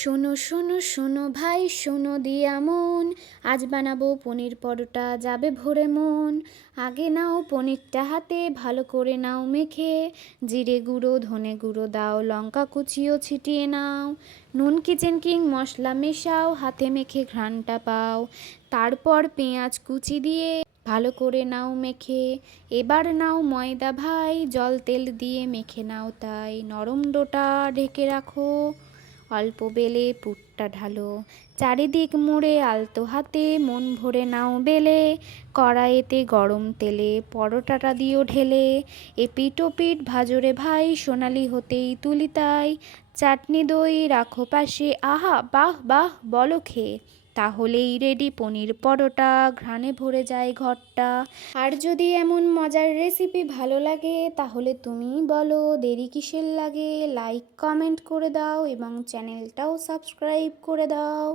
শোনো শোনো শোনো ভাই শোনো দিয়া মন, আজ বানাবো পনির পরোটা যাবে ভরে মন। আগে নাও পনিরটা হাতে ভালো করে নাও মেখে, জিরে গুঁড়ো ধনে গুঁড়ো দাও লঙ্কা কুচিও ছিটিয়ে নাও, নুন কিচেন কিং মশলা মেশাও হাতে মেখে ঘ্রাণটা পাও। তারপর পেঁয়াজ কুচি দিয়ে ভালো করে নাও মেখে, এবার নাও ময়দা ভাই জল তেল দিয়ে মেখে নাও, তাই নরম ডোটা ঢেকে রাখো, অল্প বেলে পুরটা ঢালো, চারিদিক মুড়ে আলতো হাতে মন ভরে নাও বেলে, কড়াইতে গরম তেলে পরোটাটা দিও ঢেলে, এপিঠ ওপিঠ ভাজরে ভাই সোনালি হতেই তুলি তাই, চাটনি দই রাখো পাশে, আহা বাহ বাহ বলো খেয়ে, তাহলেই রেডি পনির পরোটা, ঘ্রাণে ভরে যায় ঘরটা। আর যদি এমন মজার রেসিপি ভালো লাগে তাহলে তুমি বলো, দেরি কিসের লাগে, লাইক কমেন্ট করে দাও এবং চ্যানেলটাও সাবস্ক্রাইব করে দাও।